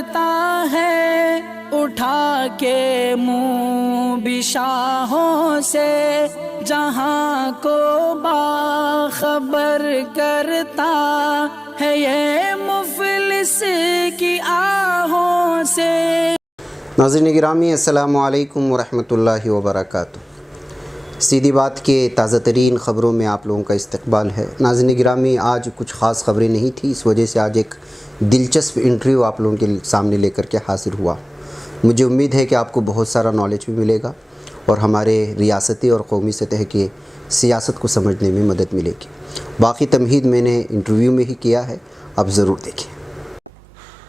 کرتا ہے اٹھا کے منہ بشاہوں سے، جہاں کو باخبر کرتا ہے یہ مفلس کی آہوں سے۔ ناظرین گرامی السلام علیکم ورحمۃ اللہ وبرکاتہ۔ سیدھی بات کے تازہ ترین خبروں میں آپ لوگوں کا استقبال ہے۔ ناظرین گرامی آج کچھ خاص خبریں نہیں تھی، اس وجہ سے آج ایک دلچسپ انٹرویو آپ لوگوں کے سامنے لے کر کے حاضر ہوا۔ مجھے امید ہے کہ آپ کو بہت سارا نالج بھی ملے گا اور ہمارے ریاستی اور قومی سطح کے سیاست کو سمجھنے میں مدد ملے گی۔ باقی تمہید میں نے انٹرویو میں ہی کیا ہے، آپ ضرور دیکھیں۔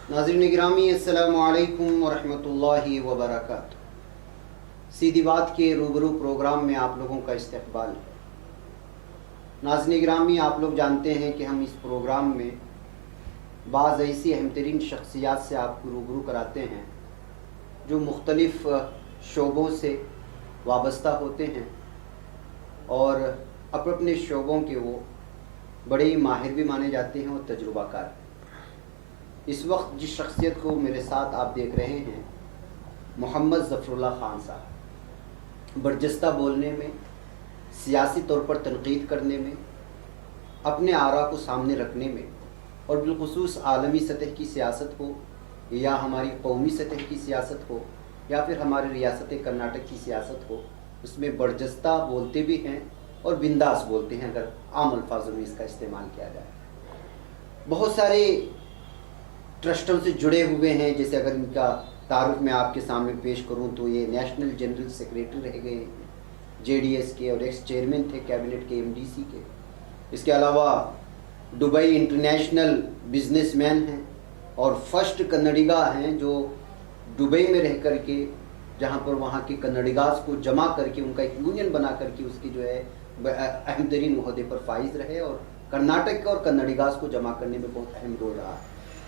ناظرین گرامی السلام علیکم ورحمۃ اللہ وبرکاتہ۔ سیدھی بات کے روبرو پروگرام میں آپ لوگوں کا استقبال ہے۔ ناظرین گرامی آپ لوگ جانتے ہیں کہ ہم اس پروگرام میں بعض ایسی اہم ترین شخصیات سے آپ کو روبرو کراتے ہیں جو مختلف شعبوں سے وابستہ ہوتے ہیں اور اپنے شعبوں کے وہ بڑے ہی ماہر بھی مانے جاتے ہیں اور تجربہ کار۔ اس وقت جس شخصیت کو میرے ساتھ آپ دیکھ رہے ہیں، محمد ظفر اللہ خان صاحب، برجستہ بولنے میں، سیاسی طور پر تنقید کرنے میں، اپنے آراء کو سامنے رکھنے میں، اور بالخصوص عالمی سطح کی سیاست ہو یا ہماری قومی سطح کی سیاست ہو یا پھر ہمارے ریاست کرناٹک کی سیاست ہو، اس میں برجستہ بولتے بھی ہیں اور بنداس بولتے ہیں، اگر عام الفاظوں میں اس کا استعمال کیا جائے۔ بہت سارے ٹرسٹوں سے جڑے ہوئے ہیں، جیسے اگر ان کا تعارف میں آپ کے سامنے پیش کروں تو یہ نیشنل جنرل سیکریٹری رہ گئے ہیں جے ڈی ایس کے، اور ایکس چیئرمین تھے کیبنٹ کے ایم ڈی سی کے۔ اس کے علاوہ دبئی انٹرنیشنل بزنس مین ہیں اور فرسٹ کنڈیگا ہیں جو دبئی میں رہ کر کے، جہاں پر وہاں کے کنڈیگاز کو جمع کر کے ان کا ایک یونین بنا کر کے اس کی جو ہے اہم ترین عہدے پر فائز رہے، اور کرناٹک اور کنڈیگاز کو جمع کرنے میں بہت اہم رول رہا۔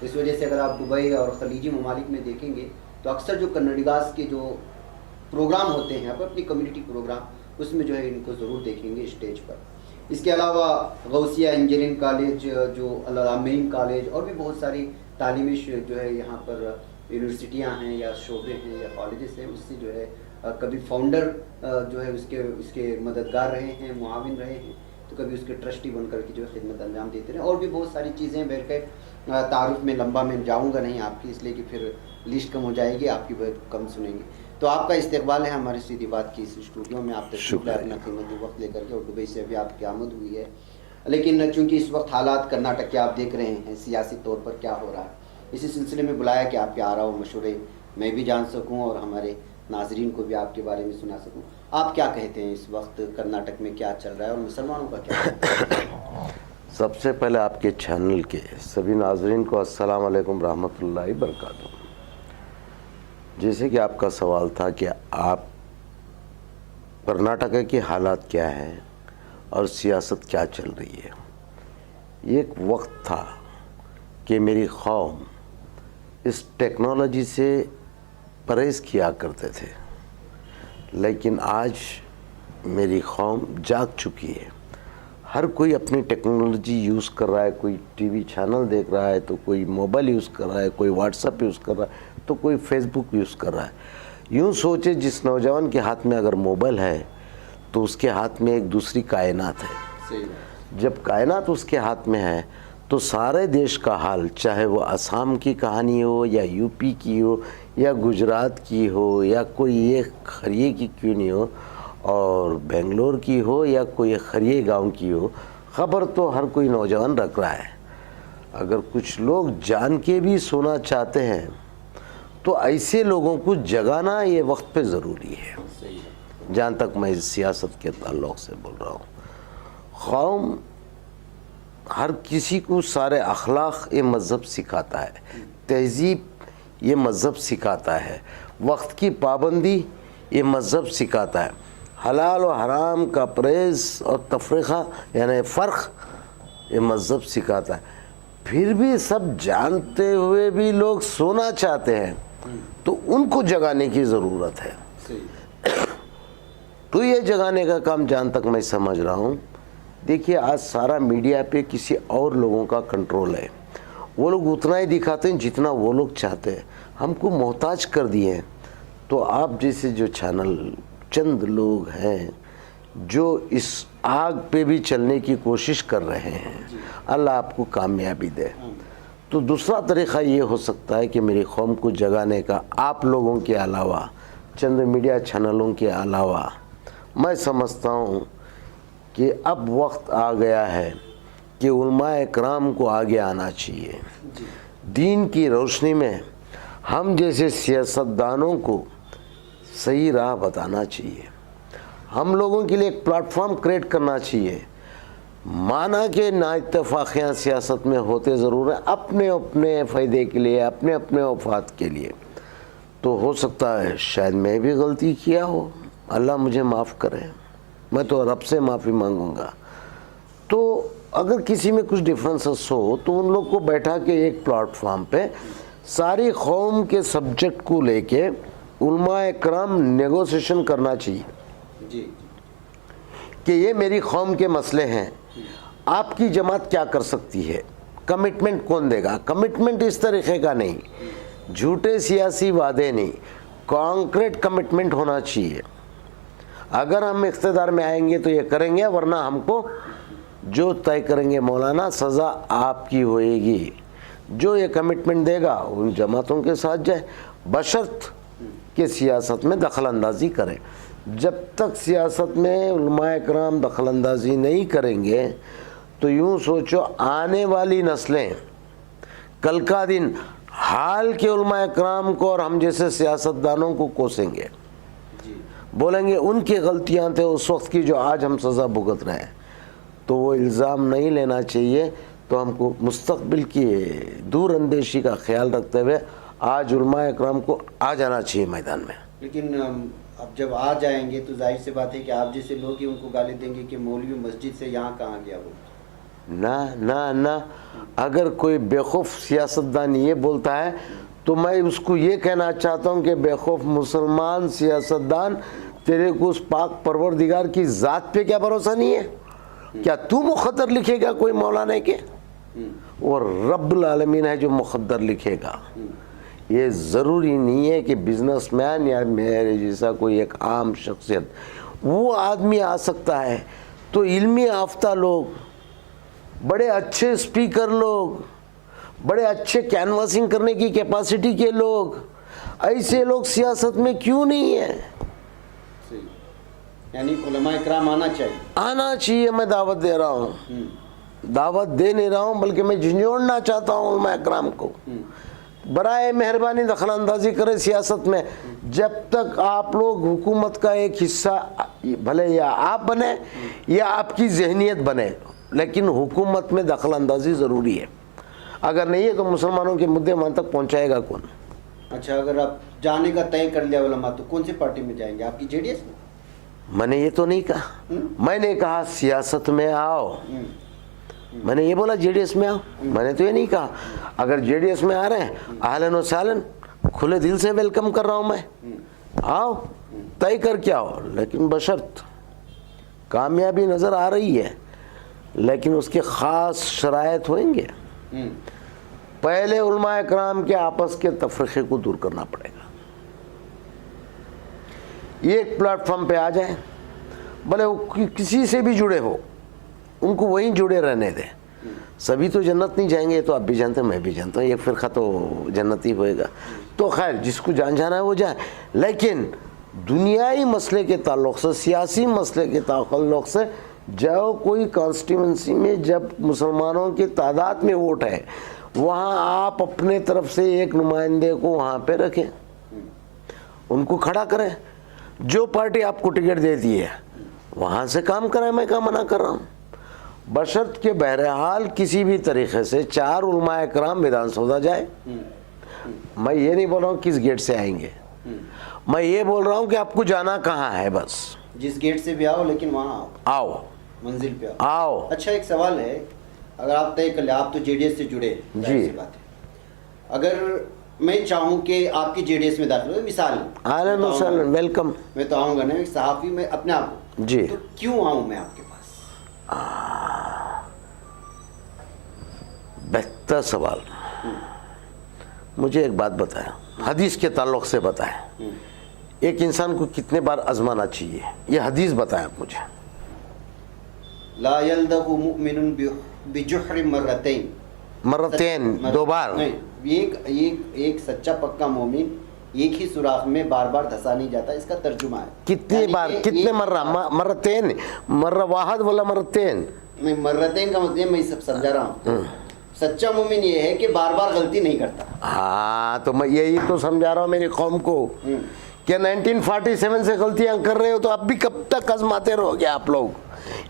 اس وجہ سے اگر آپ دبئی اور خلیجی ممالک میں دیکھیں گے تو اکثر جو کنڈیگاز کے جو پروگرام ہوتے ہیں اپنی کمیونٹی پروگرام، اس میں جو ہے ان کو ضرور دیکھیں گے اسٹیج پر۔ اس کے علاوہ غوثیہ انجینئرنگ کالج، جو العامرین کالج، اور بھی بہت ساری تعلیمی جو ہے یہاں پر یونیورسٹیاں ہیں یا شعبے ہیں یا کالجز ہیں، اس سے جو ہے کبھی فاؤنڈر جو ہے اس کے مددگار رہے ہیں، معاون رہے ہیں، تو کبھی اس کے ٹرسٹی بن کر کے جو ہے خدمت انجام دیتے رہے، اور بھی بہت ساری چیزیں۔ بہرکیف تعارف میں لمبا میں جاؤں گا نہیں آپ کی، اس لیے کہ پھر لسٹ کم ہو جائے گی، آپ کی بہت کم سنیں گے۔ تو آپ کا استقبال ہے ہماری سیدھی بات کی اس اسٹوڈیو میں، آپ تشریف لائے اپنا قیمتی وقت لے کر کے، اور دبئی سے بھی آپ کی آمد ہوئی ہے۔ لیکن چونکہ اس وقت حالات کرناٹک کے آپ دیکھ رہے ہیں سیاسی طور پر کیا ہو رہا ہے، اسی سلسلے میں بلایا کہ آپ کے آراء و مشورے میں بھی جان سکوں اور ہمارے ناظرین کو بھی آپ کے بارے میں سنا سکوں۔ آپ کیا کہتے ہیں اس وقت کرناٹک میں کیا چل رہا ہے اور مسلمانوں کا کیا ہے؟ سب سے پہلے آپ کے چینل کے سبھی ناظرین کو السلام علیکم ورحمۃ اللہ وبرکاتہ۔ جیسے کہ آپ کا سوال تھا کہ آپ کرناٹک کے حالات کیا ہیں اور سیاست کیا چل رہی ہے۔ یہ ایک وقت تھا کہ میری قوم اس ٹیکنالوجی سے پرہیز کیا کرتے تھے، لیکن آج میری قوم جاگ چکی ہے۔ ہر کوئی اپنی ٹیکنالوجی یوز کر رہا ہے، کوئی ٹی وی چینل دیکھ رہا ہے تو کوئی موبائل یوز کر رہا ہے، کوئی واٹس ایپ یوز کر رہا ہے تو کوئی فیس بک یوز کر رہا ہے۔ یوں سوچے جس نوجوان کے ہاتھ میں اگر موبائل ہے تو اس کے ہاتھ میں ایک دوسری کائنات ہے۔ جب کائنات اس کے ہاتھ میں ہے تو سارے دیش کا حال، چاہے وہ آسام کی کہانی ہو یا یو پی کی ہو یا گجرات کی ہو یا کوئی ایک خریے کی کیوں نہیں ہو، اور بنگلور کی ہو یا کوئی خریے گاؤں کی ہو، خبر تو ہر کوئی نوجوان رکھ رہا ہے۔ اگر کچھ لوگ جان کے بھی سونا چاہتے ہیں تو ایسے لوگوں کو جگانا یہ وقت پہ ضروری ہے۔ جہاں تک میں سیاست کے تعلق سے بول رہا ہوں، قوم ہر کسی کو سارے اخلاق یہ مذہب سکھاتا ہے، تہذیب یہ مذہب سکھاتا ہے، وقت کی پابندی یہ مذہب سکھاتا ہے، حلال و حرام کا پرہیز اور تفریقہ یعنی فرق یہ مذہب سکھاتا ہے۔ پھر بھی سب جانتے ہوئے بھی لوگ سونا چاہتے ہیں تو ان کو جگانے کی ضرورت ہے۔ تو یہ جگانے کا کام جہاں تک میں سمجھ رہا ہوں، دیکھیے آج سارا میڈیا پہ کسی اور لوگوں کا کنٹرول ہے، وہ لوگ اتنا ہی دکھاتے ہیں جتنا وہ لوگ چاہتے ہیں. ہم کو محتاج کر دیے ہیں. تو آپ جیسے جو چینل چند لوگ ہیں جو اس آگ پہ بھی چلنے کی کوشش کر رہے ہیں, اللہ آپ کو کامیابی دے. تو دوسرا طریقہ یہ ہو سکتا ہے کہ میری قوم کو جگانے کا آپ لوگوں کے علاوہ, چند میڈیا چینلوں کے علاوہ, میں سمجھتا ہوں کہ اب وقت آ گیا ہے کہ علماء اکرام کو آگے آنا چاہیے. دین کی روشنی میں ہم جیسے سیاستدانوں کو صحیح راہ بتانا چاہیے. ہم لوگوں کے لیے ایک پلیٹ فارم کریٹ کرنا چاہیے. مانا کہ نا اتفاقیاں سیاست میں ہوتے ضرور ہیں, اپنے اپنے فائدے کے لیے, اپنے اپنے وفات کے لیے. تو ہو سکتا ہے شاید میں بھی غلطی کیا ہو, اللہ مجھے معاف کرے, میں تو رب سے معافی مانگوں گا. تو اگر کسی میں کچھ ڈفرینسز ہو تو ان لوگ کو بیٹھا کے ایک پلیٹ فارم پہ ساری قوم کے سبجیکٹ کو لے کے علماء اکرام نیگوسیشن کرنا چاہیے کہ یہ میری قوم کے مسئلے ہیں, آپ کی جماعت کیا کر سکتی ہے, کمٹمنٹ کون دے گا. کمٹمنٹ اس طریقے کا نہیں, جھوٹے سیاسی وعدے نہیں, کانکریٹ کمٹمنٹ ہونا چاہیے. اگر ہم اقتدار میں آئیں گے تو یہ کریں گے, ورنہ ہم کو جو طے کریں گے مولانا سزا آپ کی ہوئے گی. جو یہ کمٹمنٹ دے گا ان جماعتوں کے ساتھ جائے, بشرط کہ سیاست میں دخل اندازی کریں. جب تک سیاست میں علماء اکرام دخل اندازی نہیں کریں گے تو یوں سوچو آنے والی نسلیں کل کا دن حال کے علماء اکرام کو اور ہم جیسے سیاستدانوں کو کوسیں گے, بولیں گے ان کی غلطیاں تھے اس وقت کی جو آج ہم سزا بھگت رہے ہیں. تو وہ الزام نہیں لینا چاہیے. تو ہم کو مستقبل کی دور اندیشی کا خیال رکھتے ہوئے آج علماء اکرام کو آ جانا چاہیے میدان میں. لیکن اب جب آ جائیں گے تو ظاہر سی بات ہے کہ آپ جیسے لوگ ہی ان کو گالی دیں گے کہ مولوی مسجد سے یہاں کہاں گیا وہ. نہ اگر کوئی بیوقوف سیاستدان یہ بولتا ہے تو میں اس کو یہ کہنا چاہتا ہوں کہ بیوقوف مسلمان سیاستدان, تیرے کو اس پاک پروردگار کی ذات پہ کیا بھروسہ نہیں ہے؟ کیا تو مقدر لکھے گا کوئی مولانا کے؟ اور رب العالمین ہے جو مقدر لکھے گا. یہ ضروری نہیں ہے کہ بزنس مین یا میرے جیسا کوئی ایک عام شخصیت وہ آدمی آ سکتا ہے. تو علمی یافتہ لوگ, بڑے اچھے اسپیکر لوگ, بڑے اچھے کینواسنگ کرنے کی کیپیسٹی کے لوگ, ایسے لوگ سیاست میں کیوں نہیں ہیں؟ یعنی علماء اکرام آنا چاہیے. میں دعوت دے رہا ہوں, دعوت دے نہیں رہا ہوں بلکہ میں جھنجھوڑنا چاہتا ہوں علماء اکرام کو. برائے مہربانی دخل اندازی کرے سیاست میں. جب تک آپ لوگ حکومت کا ایک حصہ بھلے یا آپ بنے یا آپ کی ذہنیت بنے, لیکن حکومت میں دخل اندازی ضروری ہے. اگر نہیں ہے تو مسلمانوں کے مدعے وہاں تک پہنچائے گا کون؟ اچھا, اگر آپ جانے کا طے کر لیا علماء تو کون سی پارٹی میں جائیں گے, آپ کی جے ڈی ایس میں؟ میں نے یہ تو نہیں کہا. میں نے کہا سیاست میں آؤ. میں نے یہ بولا جے ڈی ایس میں آؤ. میں نے تو یہ نہیں کہا. اگر جے ڈی ایس میں آ رہے ہیں اہلاً و سہلاً, کھلے دل سے ویلکم کر رہا ہوں میں. آؤ, طے کر کے آؤ, لیکن بشرط کامیابی نظر آ رہی ہے لیکن اس کے خاص شرائط ہوئیں گے. پہلے علماء اکرام کے آپس کے تفرقے کو دور کرنا پڑے گا. یہ ایک پلیٹ فارم پہ آ جائیں, بھلے وہ کسی سے بھی جڑے ہو, ان کو وہیں جڑے رہنے دیں. سبھی تو جنت نہیں جائیں گے, تو آپ بھی جانتے ہیں, میں بھی جانتا ہوں, ایک فرقہ تو جنتی ہوئے گا. تو خیر جس کو جانا ہے وہ جائے, لیکن دنیائی مسئلے کے تعلق سے, سیاسی مسئلے کے تعلق سے, جو کوئی کانسٹیٹوینسی میں جب مسلمانوں کی تعداد میں ووٹ ہے وہاں آپ اپنے طرف سے ایک نمائندے کو وہاں پہ رکھیں, ان کو کھڑا کریں. جو پارٹی آپ کو ٹکٹ دیتی ہے وہاں سے کام کریں, میں کہاں منع کر رہا ہوں, بشرط کہ بہرحال کسی بھی طریقے سے 4 علماء اکرام میدان سودا جائے. میں یہ نہیں بول رہا ہوں کس گیٹ سے آئیں گے, میں یہ بول رہا ہوں کہ آپ کو جانا کہاں ہے, بس جس گیٹ سے بھی آؤ لیکن وہاں آؤ, منزل پہ آؤ. اچھا, ایک سوال ہے, اگر آپ طے کر لیں, آپ تو جے ڈی ایس سے جڑے, جی بات ہے, اگر میں چاہوں کہ آپ کی جے ڈی ایس میں داخل ہو, مثال اہلاً و سہلاً, ویلکم. میں تو آؤں گا نا, ایک صحافی میں اپنے آپ کو, جی تو کیوں آؤں میں آپ کے پاس؟ بہتر سوال. مجھے ایک بات بتائیں, حدیث کے تعلق سے بتائیں, ایک انسان کو کتنے بار آزمانا چاہیے, یہ حدیث بتائیں آپ مجھے. لا یلدغ مؤمن بجحر مرتین, مرتين, دو بار. ایک سچا پکا مومن ایک ہی سوراخ میں بار بار دھسا نہیں جاتا, اس کا ترجمہ ہے. کتنی بار, کتنے مرہ, مرتين, مرہ واحد ولا مرتين؟ میں مرتين کا مطلب میں سب سمجھا رہا ہوں. سچا مومن یہ ہے کہ بار بار غلطی نہیں کرتا. ہاں تو میں یہی تو سمجھا رہا ہوں میری قوم کو کہ 1947 سے غلطیاں کر رہے ہو تو اب بھی کب تک آزماتے رہو گے آپ لوگ.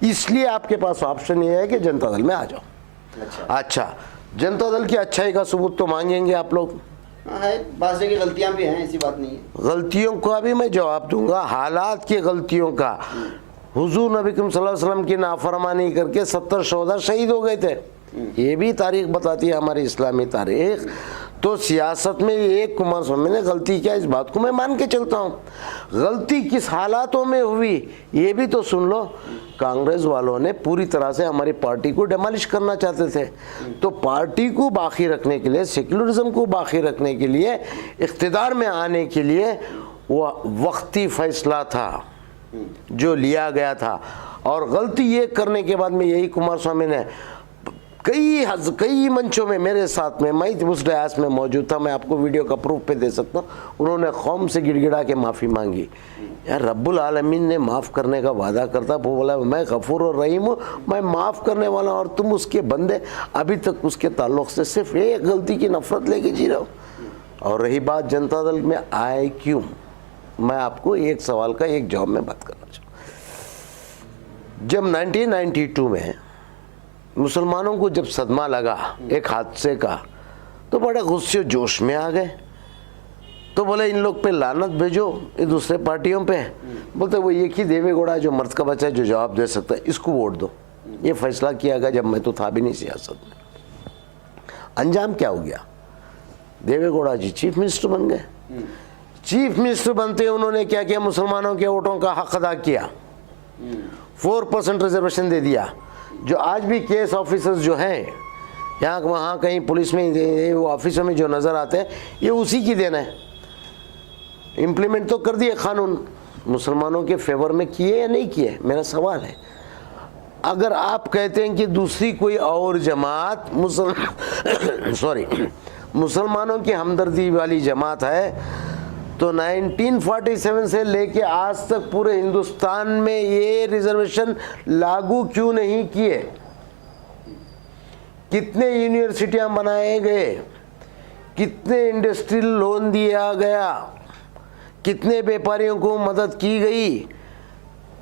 اس لیے آپ کے پاس آپشن یہ ہے کہ جنتا دل میں آ جاؤ. اچھا, جنتا دل کی اچھائی کا ثبوت تو مانگیں گے آپ لوگ. بعض جگہ غلطیاں بھی ہیں, ایسی بات نہیں ہے. غلطیوں کا بھی میں جواب دوں گا, حالات کی غلطیوں کا. حضور نبی کریم صلی اللہ علیہ وسلم کی نافرمانی کر کے 70 شہداء شہید ہو گئے تھے, یہ بھی تاریخ بتاتی ہے ہماری اسلامی تاریخ. تو سیاست میں ایک کمار سوامی نے غلطی کیا, اس بات کو میں مان کے چلتا ہوں. غلطی کس حالاتوں میں ہوئی یہ بھی تو سن لو. کانگریس والوں نے پوری طرح سے ہماری پارٹی کو ڈیمالش کرنا چاہتے تھے, تو پارٹی کو باقی رکھنے کے لیے, سیکولرزم کو باقی رکھنے کے لیے, اقتدار میں آنے کے لیے وہ وقتی فیصلہ تھا جو لیا گیا تھا. اور غلطی یہ کرنے کے بعد میں یہی کمار سوامی نے کئی منچوں میں میرے ساتھ میں اس ریاست میں موجود تھا, میں آپ کو ویڈیو کا پروف پہ دے سکتا ہوں, انہوں نے قوم سے گڑ گڑا کے معافی مانگی. یار رب العالمین نے معاف کرنے کا وعدہ کرتا, وہ بولا میں غفور اور رحیم ہوں, میں معاف کرنے والا ہوں, اور تم اس کے بندے ابھی تک اس کے تعلق سے صرف ایک غلطی کی نفرت لے کے جی رہے ہو. اور رہی بات جنتا دل میں آئے کیوں, میں آپ کو ایک سوال کا ایک جواب میں بات کرنا چاہوں. جب 1992 میں مسلمانوں کو جب صدمہ لگا ایک حادثے کا, تو بڑے غصے و جوش میں آ گئے. تو بولے ان لوگ پہ لعنت بھیجو, یہ دوسرے پارٹیوں پہ. بولتے وہ ایک ہی دیوے گوڑا جو مرد کا بچہ ہے جو جواب دے سکتا ہے, اس کو ووٹ دو. یہ فیصلہ کیا گیا جب میں تو تھا بھی نہیں سیاست میں. انجام کیا ہو گیا, دیوے گوڑا جی چیف منسٹر بن گئے. چیف منسٹر بنتے انہوں نے کیا کیا, مسلمانوں کے ووٹوں کا حق ادا کیا, 4% ریزرویشن دے دیا. جو آج بھی کیس آفیسرز جو ہیں یہاں وہاں کہیں پولیس میں وہ آفیسوں میں جو نظر آتے ہیں, یہ اسی کی دینا ہے. امپلیمنٹ تو کر دیے قانون, مسلمانوں کے فیور میں کیے یا نہیں کیے, میرا سوال ہے. اگر آپ کہتے ہیں کہ دوسری کوئی اور جماعت مسلمانوں کی ہمدردی والی جماعت ہے, تو 1947 سے لے کے آج تک پورے ہندوستان میں یہ ریزرویشن لاگو کیوں نہیں کیے؟ کتنے یونیورسٹیاں بنائے گئے, کتنے انڈسٹریل لون دیا گیا, کتنے بیپاریوں کو مدد کی گئی,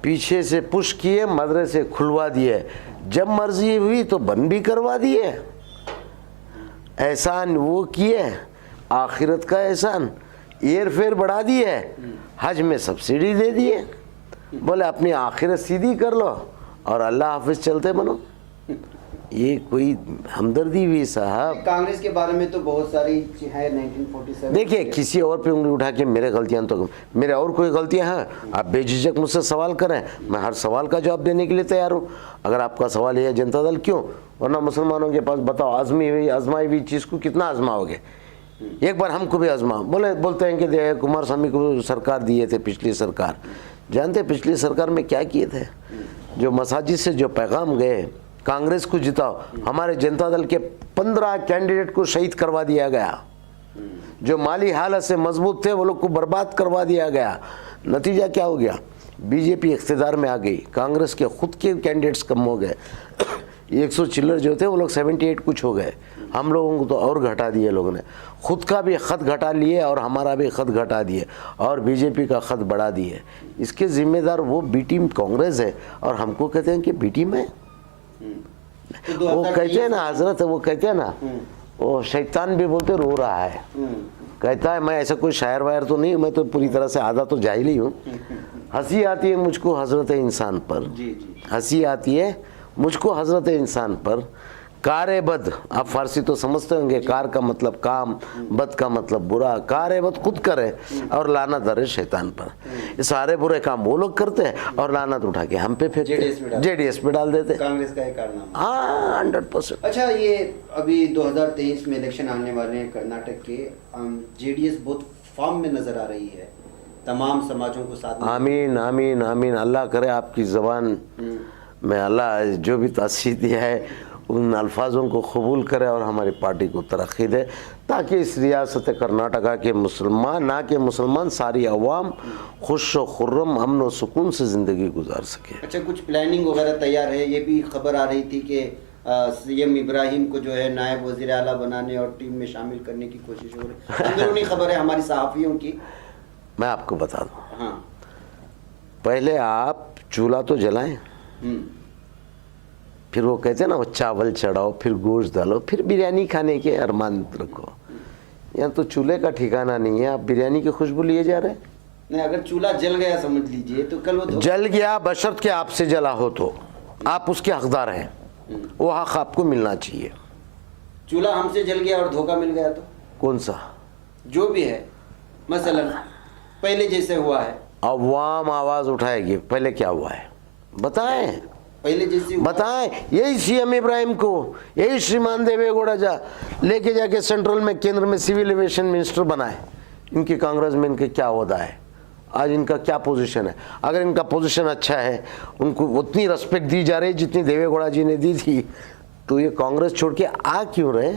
پیچھے سے پش کیے, مدرسے کھلوا دیے, جب مرضی ہوئی تو بند بھی کروا دیے. احسان وہ کیے, آخرت کا احسان, ایئر فیئر بڑھا دیے, حج میں سبسڈی دے دیے, بولے اپنی آخرت سیدھی کر لو اور اللہ حافظ چلتے بنو. یہ کوئی ہمدردی بھی صاحب. کانگریس کے بارے میں تو بہت ساری ہے 1947. دیکھیے کسی اور پہ انگلی اٹھا کے میرے غلطیاں تو میرے اور کوئی غلطیاں ہیں, آپ بے جھجک مجھ سے سوال کریں, میں ہر سوال کا جواب دینے کے لیے تیار ہوں. اگر آپ کا سوال یہ ہے جنتا دل کیوں, ورنہ مسلمانوں کے پاس بتاؤ آزمائی ہوئی چیز کو کتنا آزماؤ گے, ایک بار ہم کو بھی آزماؤ. بولتے ہیں کہ کمار سوامی کو سرکار دیے تھے پچھلی سرکار. جانتے پچھلی سرکار میں کیا کیے تھے؟ جو مساجد سے جو پیغام گئے کانگریس کو جتاؤ, ہمارے جنتا دل کے 15 کینڈیڈیٹ کو شہید کروا دیا گیا. جو مالی حالت سے مضبوط تھے وہ لوگ کو برباد کروا دیا گیا. نتیجہ کیا ہو گیا, بی جے پی اقتدار میں آ گئی, کانگریس کے خود کے کینڈیڈیٹس کم ہو گئے, 100 چلر جو تھے وہ لوگ 78 کچھ ہو گئے. ہم لوگوں کو تو اور گھٹا دیے لوگوں نے, خود کا بھی خط گھٹا لیے اور ہمارا بھی خط گھٹا دیے اور بی جے پی کا خط بڑھا دیے. اس کے ذمہ دار وہ بی ٹیم کانگریس ہے, اور ہم کو کہتے ہیں کہ بی ٹیم ہے. وہ کہتے ہیں نا حضرت, وہ کہتے ہیں نا, وہ شیطان بھی بولتے رو رہا ہے, کہتا ہے میں ایسا کوئی شاعر وائر تو نہیں, میں تو پوری طرح سے آدھا تو جاہل ہی ہوں. ہنسی آتی ہے مجھ کو حضرت انسان پر, ہنسی آتی ہے مجھ کو حضرت انسان پر, کار بد، آپ فارسی تو سمجھتے ہوں گے، کار کا مطلب کام، بد کا مطلب برا، کار بد خود کرے اور لعنت درے شیطان پر. یہ سارے برے کام وہ لوگ کرتے ہیں اور لعنت اٹھا کے ہم پہ پھینکتے، جے ڈی ایس پہ ڈال دیتے. کانگریس کا ایک کارنامہ. ہاں 100%. اچھا، یہ ابھی 2023 میں الیکشن آنے والے ہیں کرناٹک کے، جے ڈی ایس بہت فارم میں نظر آ رہی ہے، تمام سماجوں کو ساتھ. آمین آمین آمین. اللہ کرے آپ کی زبان میں اللہ جو بھی تاثیر دیا ہے ان الفاظوں کو قبول کرے اور ہماری پارٹی کو ترقی دے، تاکہ اس ریاست کرناٹکا کے مسلمان، نہ کہ مسلمان، ساری عوام خوش و خرم، امن و سکون سے زندگی گزار سکے. اچھا، کچھ پلاننگ وغیرہ تیار ہے؟ یہ بھی خبر آ رہی تھی کہ سی ایم ابراہیم کو جو ہے نائب وزیر اعلیٰ بنانے اور ٹیم میں شامل کرنے کی کوشش ہو رہی ہے. اندرونی خبر ہے ہماری صحافیوں کی. میں آپ کو بتا دوں، ہاں، پہلے آپ چولہا تو جلائیں، پھر وہ کہتے ہیں نا وہ چاول چڑھاؤ، پھر گوشت ڈالو، پھر بریانی کھانے کے ارمان رکھو. یہاں تو چولہے کا ٹھکانہ نہیں ہے، آپ بریانی کی خوشبو لیے جا رہے ہیں. نہیں، اگر چولہا جل گیا سمجھ لیجئے تو کل وہ جل گیا، بشرط کہ آپ سے جلا ہو تو آپ اس کے حقدار ہیں، وہ حق آپ کو ملنا چاہیے. چولہا ہم سے جل گیا اور دھوکہ مل گیا تو کون سا؟ جو بھی ہے، مثلا پہلے جیسے ہوا ہے. عوام آواز اٹھائے گی. پہلے کیا ہوا ہے بتائیں، پہلے جیسے بتائیں. یہی سی ایم ابراہیم کو، یہی شریمان دیوے گوڑا لے کے جا کے سینٹرل میں، کیندر میں سول ایویشن منسٹر بنائے. ان کی کانگریس میں ان کے کیا عہدہ ہے آج، ان کا کیا پوزیشن ہے؟ اگر ان کا پوزیشن اچھا ہے، ان کو اتنی رسپیکٹ دی جا رہی جتنی دیوے گوڑا جی نے دی تھی، تو یہ کانگریس چھوڑ کے آ کیوں رہے؟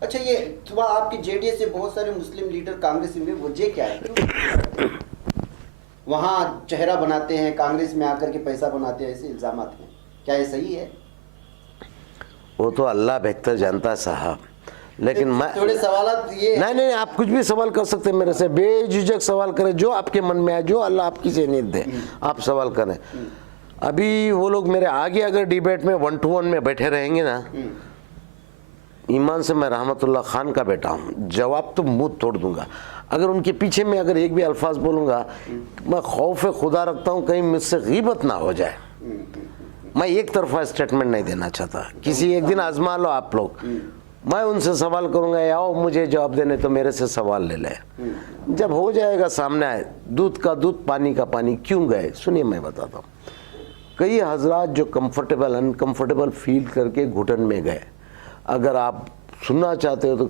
اچھا، یہ صبح آپ کی جے ڈی ایس سے بہت سارے مسلم لیڈر کانگریس میں وجہ کیا ہے؟ وہاں چہرہ بناتے ہیں، کانگریس میں آ کر کے پیسہ بناتے ہیں، ایسے الزامات ہیں. کیا یہ صحیح ہے؟ وہ تو اللہ بہتر جانتا ہے صاحب، لیکن میں تھوڑے سوالات یہ نہیں، آپ کچھ بھی سوال کر سکتے ہیں میرے سے، بے جھجک سوال کریں، جو آپ کے من میں آئے، جو اللہ آپ کی ذہنیت دے آپ سوال کریں. ابھی وہ لوگ میرے آگے اگر ڈیبیٹ میں 1 to 1 میں بیٹھے رہیں گے نا، ایمان سے میں رحمت اللہ خان کا بیٹا ہوں، جواب تو منہ توڑ دوں گا. اگر ان کے پیچھے میں اگر ایک بھی الفاظ بولوں گا، میں خوف خدا رکھتا ہوں کہیں مجھ سے غیبت نہ ہو جائے. میں ایک طرفہ اسٹیٹمنٹ نہیں دینا چاہتا. کسی ایک دن آزما لو آپ لوگ، میں ان سے سوال کروں گا، آؤ مجھے جواب دینے تو میرے سے سوال لے لے. جب ہو جائے گا سامنے آئے، دودھ کا دودھ پانی کا پانی کیوں گئے. سنیے میں بتاتا ہوں. کئی حضرات جو کمفرٹیبل انکمفرٹیبل فیل کر کے گھٹن میں گئے، اگر آپ سننا چاہتے ہو تو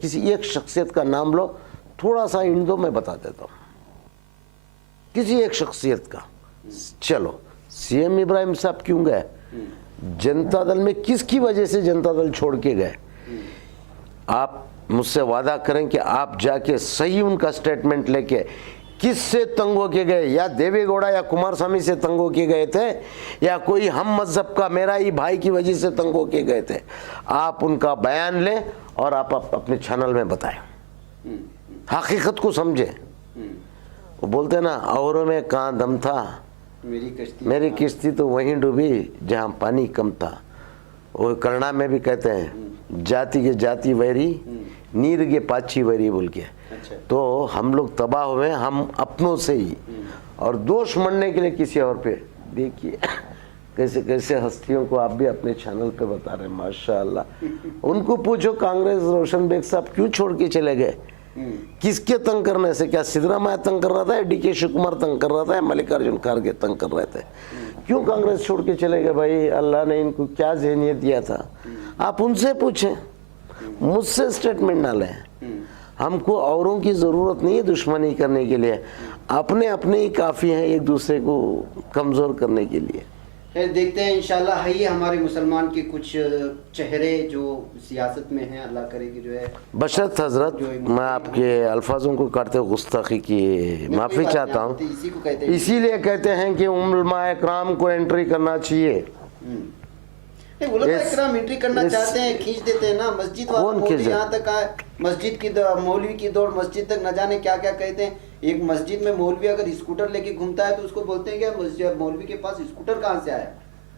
کسی ایک شخصیت کا نام لو، تھوڑا سا ان دو میں بتا دیتا ہوں. کسی ایک شخصیت کا. چلو، سی ایم ابراہیم صاحب کیوں گئے؟ جنتا دل میں کس کی وجہ سے جنتا دل چھوڑ کے گئے؟ آپ مجھ سے وعدہ کریں کہ آپ جا کے صحیح ان کا سٹیٹمنٹ لے کے، کس سے تنگ ہو کے گئے، یا دیوے گوڑا یا کمار سوامی سے تنگ ہو کے گئے تھے، یا کوئی ہم مذہب کا میرا ہی بھائی کی وجہ سے تنگ ہو کے گئے تھے، آپ ان کا بیان لیں اور آپ اپنے چینل میں بتائیں، حقیقت کو سمجھیں. وہ بولتے ہیں نا، اوروں میں کہاں دم تھا، میری کشتی تو وہیں ڈوبی جہاں پانی کم تھا. وہ کرنا میں بھی کہتے ہیں، جاتی کے جاتی ویری، نیر کے پاچی ویری بول کے. تو ہم لوگ تباہ ہوئے ہم اپنوں سے ہی، اور دوش مننے کے لیے کسی اور پہ. دیکھیے کیسے کیسے ہستیوں کو آپ بھی اپنے چینل پہ بتا رہے ہیں، ماشاءاللہ. ان کو پوچھو کانگریس روشن بیگ صاحب کیوں چھوڑ کے چلے گئے، کس کے تنگ کرنے سے؟ کیا سدرامیا تنگ کر رہا تھا، ڈی کے شیو کمار تنگ کر رہا تھا، ملکارجن کھارگے تنگ کر رہے تھے؟ کیوں کانگریس چھوڑ کے چلے گئے؟ بھائی اللہ نے ان کو کیا ذہنیت دیا تھا، آپ ان سے پوچھیں، مجھ سے سٹیٹمنٹ نہ لیں. ہم کو اوروں کی ضرورت نہیں ہے دشمنی کرنے کے لیے، اپنے ہی کافی ہیں ایک دوسرے کو کمزور کرنے کے لیے. دیکھتے ہیں انشاءاللہ. ہے یہ ہمارے مسلمان کے کچھ چہرے جو سیاست میں ہیں، اللہ کرے کہ جو ہے بشرط حضرت میں آپ کے الفاظوں کو کاٹتے گستاخی کی معافی چاہتا ہوں. اسی لیے کہتے ہیں کہ علماء اکرام کو انٹری کرنا چاہیے. علماء اکرام انٹری کرنا چاہتے ہیں، کھینچ دیتے ہیں نا. مسجد والوں یہاں تک آئے، مسجد کی مولوی کی دوڑ مسجد تک، نہ جانے کیا کیا کہتے ہیں. ایک مسجد میں مولوی اگر اسکوٹر لے کے گھومتا ہے تو اس کو بولتے ہیں کہ مولوی کے پاس اسکوٹر کہاں سے آیا.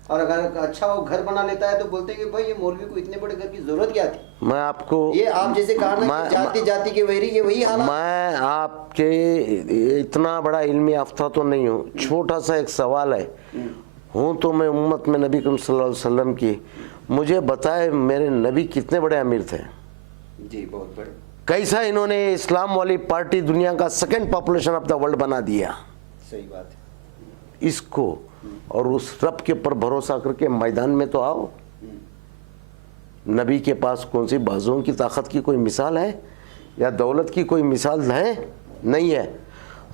اور اگر اچھا وہ گھر بنا لیتا ہے تو بولتے ہیں کہ بھائی یہ مولوی کو اتنے بڑے گھر کی ضرورت کیا تھی. میں آپ کو یہ آپ جیسے کہا نا جاتی جاتی کے ویری، یہ وہی حالات. میں آپ کے اتنا بڑا علمی یافتہ تو نہیں ہوں، چھوٹا سا ایک سوال ہے. ہوں تو میں امت میں نبی کریم صلی اللہ علیہ وسلم کی مجھے بتائے میرے نبی کتنے بڑے امیر تھے. جی بہت بڑے. کیسا انہوں نے اسلام والی پارٹی دنیا کا second population of the world بنا دیا. صحیح بات ہے. اس کو اور اس رب کے اوپر بھروسہ کر کے میدان میں تو آؤ. نبی کے پاس کون سی بازوؤں کی طاقت کی کوئی مثال ہے یا دولت کی کوئی مثال ہے؟ نہیں ہے.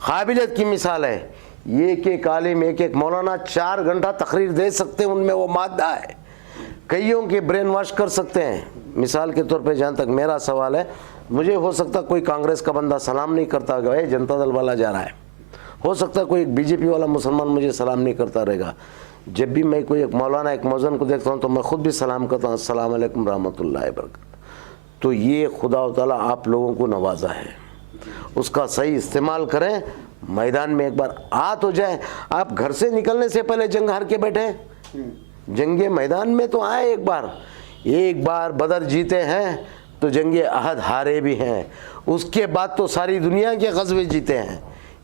قابلیت کی مثال ہے. ایک ایک عالم ایک ایک مولانا 4 گھنٹہ تقریر دے سکتے ہیں, ان میں وہ مادہ ہے. کئیوں کے برین واش کر سکتے ہیں. مثال کے طور پہ جہاں تک میرا سوال ہے, مجھے ہو سکتا کوئی کانگریس کا بندہ سلام نہیں کرتا گا, جنتا دل والا جا رہا ہے. ہو سکتا ہے کوئی بی جے پی والا مسلمان مجھے سلام نہیں کرتا رہے گا. جب بھی میں کوئی ایک مولانا ایک مؤذن کو دیکھتا ہوں تو میں خود بھی سلام کرتا ہوں, السلام علیکم رحمۃ اللہ وبرکاتہ. تو یہ خدا تعالیٰ آپ لوگوں کو نوازا ہے, اس کا صحیح استعمال کریں. میدان میں ایک بار تو جائے. آپ گھر سے نکلنے سے پہلے جنگ ہار کے بیٹھے, جنگ میدان میں تو آئے. ایک بار بدر جیتے ہیں تو جنگ احد ہارے بھی ہیں. اس کے بعد تو ساری دنیا کے غزوے جیتے ہیں.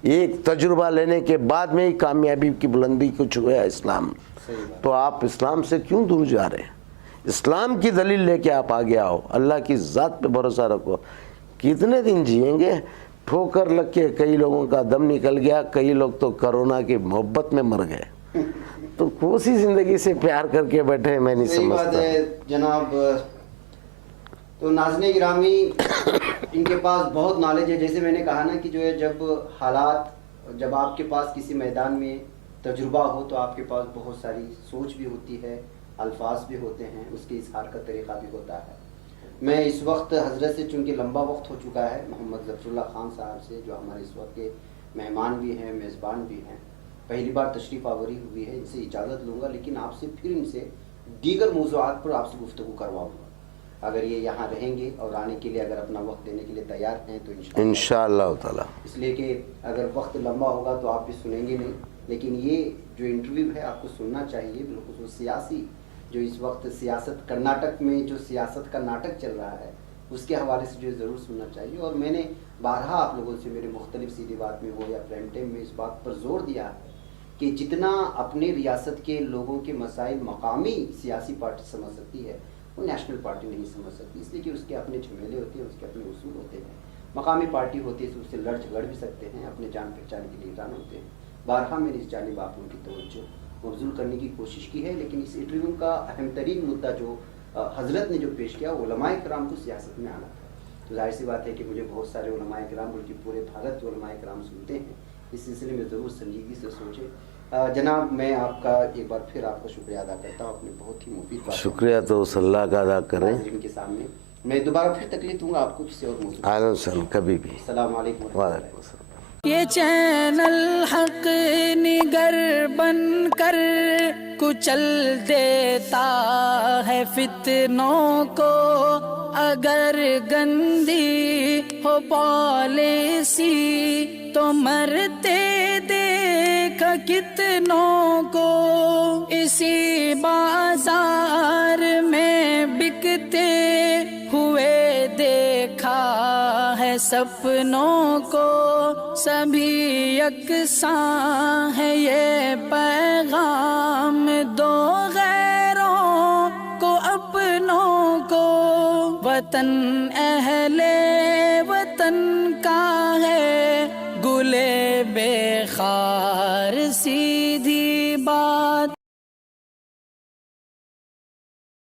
ایک تجربہ لینے کے بعد میں ہی کامیابی کی بلندی کو چھویا اسلام. تو آپ اسلام سے کیوں دور جا رہے ہیں؟ اسلام کی دلیل لے کے آپ آگے آؤ. اللہ کی ذات پہ بھروسہ رکھو. کتنے دن جئیں گے؟ ٹھوکر لگ کے کئی لوگوں کا دم نکل گیا, کئی لوگ تو کرونا کی محبت میں مر گئے. تو کوسی زندگی سے پیار کر کے بیٹھے, میں نہیں سمجھتا. صحیح بات ہے جناب. تو ناظرین گرامی, ان کے پاس بہت نالج ہے. جیسے میں نے کہا نا کہ جو ہے جب حالات, جب آپ کے پاس کسی میدان میں تجربہ ہو تو آپ کے پاس بہت ساری سوچ بھی ہوتی ہے, الفاظ بھی ہوتے ہیں, اس کے اظہار کا طریقہ بھی ہوتا ہے. میں اس وقت حضرت سے چونکہ لمبا وقت ہو چکا ہے, محمد ظفر اللہ خان صاحب سے, جو ہمارے اس وقت کے مہمان بھی ہیں, میزبان بھی ہیں, پہلی بار تشریف آوری ہوئی ہے, ان سے اجازت لوں گا. لیکن آپ سے پھر ان سے دیگر موضوعات پر آپ سے گفتگو کرواؤں گا, اگر یہ یہاں رہیں گے اور آنے کے لیے اگر اپنا وقت دینے کے لیے تیار ہیں تو انشاءاللہ تعالی. اس لیے کہ اگر وقت لمبا ہوگا تو آپ بھی سنیں گے نہیں, لیکن یہ جو انٹرویو ہے آپ کو سننا چاہیے. بالخصوص سیاسی جو اس وقت سیاست کرناٹک میں جو سیاست کا ناٹک چل رہا ہے اس کے حوالے سے جو ضرور سننا چاہیے. اور میں نے بارہا آپ لوگوں سے میرے مختلف سیدھی بات میں ہو یا پرائم ٹائم میں اس بات پر زور دیا ہے کہ جتنا اپنے ریاست کے لوگوں کے مسائل مقامی سیاسی پارٹی سمجھ سکتی ہے وہ نیشنل پارٹی نہیں سمجھ سکتی. اس لیے کہ اس کے اپنے جھمیلے ہوتے ہیں, اس کے اپنے اصول ہوتے ہیں. مقامی پارٹی ہوتی ہے تو اس سے لڑ جھگڑ بھی سکتے ہیں, اپنے جان پہچان کے لیڈران ہوتے ہیں. بارہا میں اس جانب آپ لوگوں کی توجہ مبذول کرنے کی کوشش کی ہے. لیکن اس انٹرویو کا اہم ترین مدعا جو حضرت نے جو پیش کیا, علماء کرام کو سیاست میں آنا تھا. تو ظاہر سی بات ہے کہ مجھے بہت سارے علماء کرام, بلکہ پورے بھارت کے علماء کرام سنتے ہیں. اس سلسلے میں ضرور سنجیدگی سے سوچیں. جناب میں آپ کا ایک بار پھر آپ کا شکریہ ادا کرتا ہوں. آپ نے بہت ہی مفید بات. شکریہ تو اس اللہ کا ادا کریں. ان کے سامنے میں دوبارہ پھر تکلیف دوں گا آپ کو کسی اور موضوع. اہلا وسہلا, کبھی بھی. السلام علیکم. وعلیکم السلام. یہ چینل حق نگر بن کر کچل دیتا ہے فتنوں کو. اگر گندی ہو پالیسی تو مرتے دیکھ کتنوں کو. اسی بازار میں بکتے ہوئے دیکھا ہے سپنوں کو. سبھی یکساں ہے یہ پیغام دو غیروں کو اپنوں کو. وطن اہل وطن کا ہے گلے بے خار